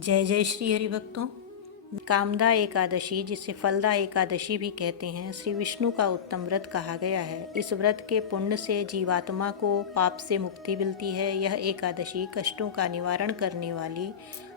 जय जय श्री हरि भक्तों। कामदा एकादशी, जिसे फलदा एकादशी भी कहते हैं, श्री विष्णु का उत्तम व्रत कहा गया है। इस व्रत के पुण्य से जीवात्मा को पाप से मुक्ति मिलती है। यह एकादशी कष्टों का निवारण करने वाली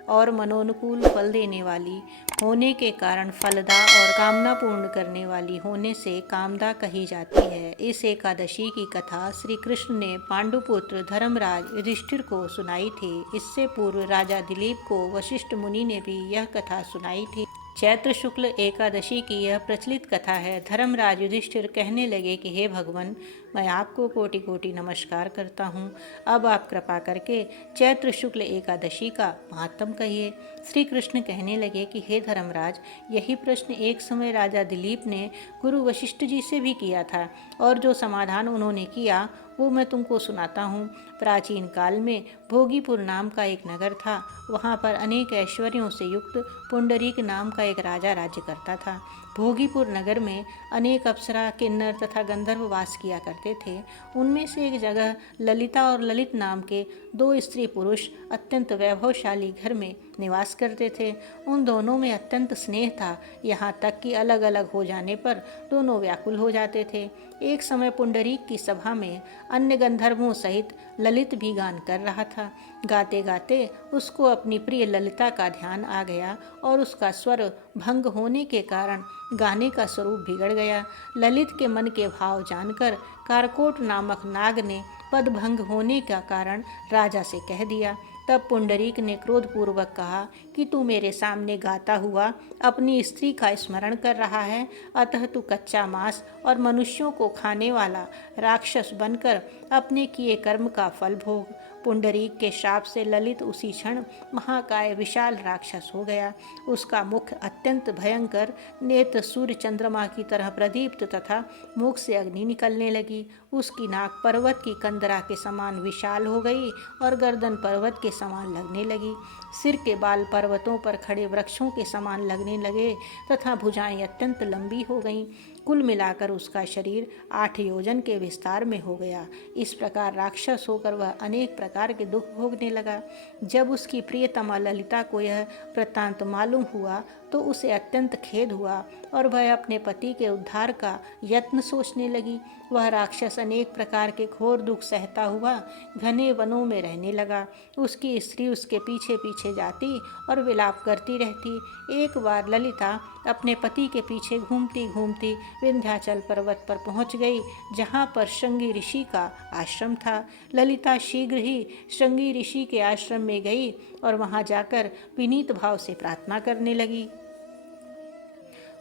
और मनोनुकूल फल देने वाली होने के कारण फलदा और कामना पूर्ण करने वाली होने से कामदा कही जाती है। इस एकादशी की कथा श्री कृष्ण ने पांडुपुत्र धर्मराज युधिष्ठिर को सुनाई थी। इससे पूर्व राजा दिलीप को वशिष्ठ मुनि ने भी यह कथा सुनाई थी। चैत्र शुक्ल एकादशी की यह प्रचलित कथा है। धर्मराज युधिष्ठिर कहने लगे कि हे भगवान, मैं आपको कोटि कोटि नमस्कार करता हूँ। अब आप कृपा करके चैत्र शुक्ल एकादशी का महात्म कहिए। श्री कृष्ण कहने लगे कि हे धर्मराज, यही प्रश्न एक समय राजा दिलीप ने गुरु वशिष्ठ जी से भी किया था, और जो समाधान उन्होंने किया वो मैं तुमको सुनाता हूँ। प्राचीन काल में भोगीपुर नाम का एक नगर था। वहाँ पर अनेक ऐश्वर्यों से युक्त पुंडरीक नाम का एक राजा राज्य करता था। भोगीपुर नगर में अनेक अप्सरा, किन्नर तथा गंधर्व वास किया करते थे। उनमें से एक जगह ललिता और ललित नाम के दो स्त्री पुरुष अत्यंत वैभवशाली घर में निवास करते थे। उन दोनों में अत्यंत स्नेह था, यहाँ तक कि अलग अलग हो जाने पर दोनों व्याकुल हो जाते थे। एक समय पुंडरीक की सभा में अन्य गंधर्वों सहित ललित भी गान कर रहा था। गाते गाते उसको अपनी प्रिय ललिता का ध्यान आ गया और उसका स्वर भंग होने के कारण गाने का स्वरूप बिगड़ गया। ललित के मन के भाव जानकर कारकोट नामक नाग ने पद भंग होने का कारण राजा से कह दिया। तब पुंडरीक ने क्रोधपूर्वक कहा कि तू मेरे सामने गाता हुआ अपनी स्त्री का स्मरण कर रहा है, अतः तू कच्चा मांस और मनुष्यों को खाने वाला राक्षस बनकर अपने किए कर्म का फल भोग। पुंडरीक के शाप से ललित उसी क्षण महाकाय विशाल राक्षस हो गया। उसका मुख अत्यंत भयंकर, नेत्र सूर्य चंद्रमा की तरह प्रदीप्त तथा मुख से अग्नि निकलने लगी। उसकी नाक पर्वत की कंदरा के समान विशाल हो गई और गर्दन पर्वत के समान लगने लगी। सिर के बाल पर्वतों पर खड़े वृक्षों के समान लगने लगे तथा भुजाएं अत्यंत लंबी हो गईं। कुल मिलाकर उसका शरीर 8 योजन के विस्तार में हो गया। इस प्रकार राक्षस होकर वह अनेक प्रकार के दुख भोगने लगा। जब उसकी प्रियतमा ललिता को यह वृत्तांत मालूम हुआ तो उसे अत्यंत खेद हुआ और वह अपने पति के उद्धार का यत्न सोचने लगी। वह राक्षस अनेक प्रकार के घोर दुख सहता हुआ घने वनों में रहने लगा। उसकी स्त्री उसके पीछे पीछे जाती और विलाप करती रहती। एक बार ललिता अपने पति के पीछे घूमती घूमती विंध्याचल पर्वत पर पहुंच गई, जहां पर श्रृंगी ऋषि का आश्रम था। ललिता शीघ्र ही श्रृंगी ऋषि के आश्रम में गई और वहां जाकर विनीत भाव से प्रार्थना करने लगी।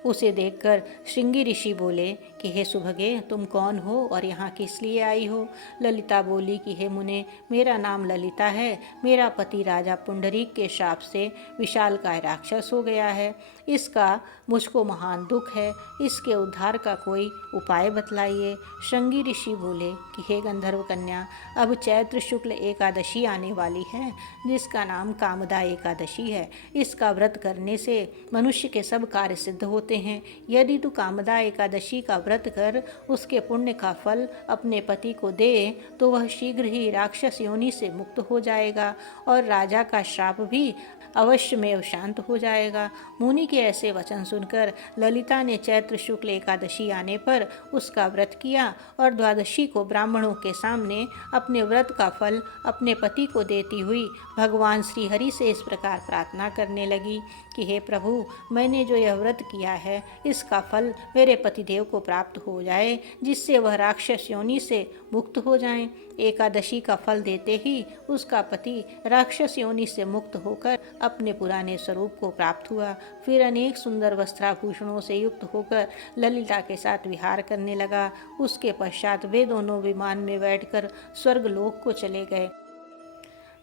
उसे देखकर श्रृंगी ऋषि बोले कि हे सुभगे, तुम कौन हो और यहाँ किस लिए आई हो? ललिता बोली कि हे मुने, मेरा नाम ललिता है। मेरा पति राजा पुंडरीक के शाप से विशालकाय राक्षस हो गया है। इसका मुझको महान दुख है। इसके उद्धार का कोई उपाय बतलाइए। श्रृंगी ऋषि बोले कि हे गंधर्व कन्या, अब चैत्र शुक्ल एकादशी आने वाली है, जिसका नाम कामदा एकादशी है। इसका व्रत करने से मनुष्य के सब कार्य सिद्ध होते हैं। यदि तू कामदा एकादशी का व्रत कर उसके पुण्य का फल अपने पति को दे तो वह शीघ्र ही राक्षस योनि से मुक्त हो जाएगा और राजा का श्राप भी अवश्य में शांत हो जाएगा। मुनि के ऐसे वचन सुनकर ललिता ने चैत्र शुक्ल एकादशी आने पर उसका व्रत किया और द्वादशी को ब्राह्मणों के सामने अपने व्रत का फल अपने पति को देती हुई भगवान श्री हरि से इस प्रकार प्रार्थना करने लगी कि हे प्रभु, मैंने जो यह व्रत किया है इसका फल मेरे पतिदेव को प्राप्त हो जाए, जिससे वह राक्षस योनि से मुक्त हो जाएं। एकादशी का फल देते ही उसका पति राक्षस योनि से मुक्त होकर अपने पुराने स्वरूप को प्राप्त हुआ। फिर अनेक सुंदर वस्त्राभूषणों से युक्त होकर ललिता के साथ विहार करने लगा। उसके पश्चात वे दोनों विमान में बैठकर स्वर्गलोक को चले गए।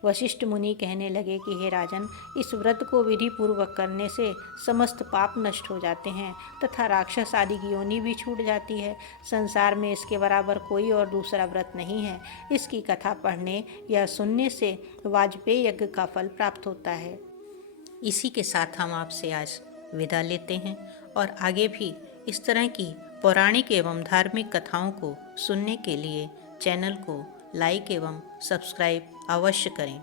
वशिष्ठ मुनि कहने लगे कि हे राजन, इस व्रत को विधि पूर्वक करने से समस्त पाप नष्ट हो जाते हैं तथा राक्षस आदि की योनि भी छूट जाती है। संसार में इसके बराबर कोई और दूसरा व्रत नहीं है। इसकी कथा पढ़ने या सुनने से वाजपेय यज्ञ का फल प्राप्त होता है। इसी के साथ हम आपसे आज विदा लेते हैं और आगे भी इस तरह की पौराणिक एवं धार्मिक कथाओं को सुनने के लिए चैनल को लाइक एवं सब्सक्राइब अवश्य करें।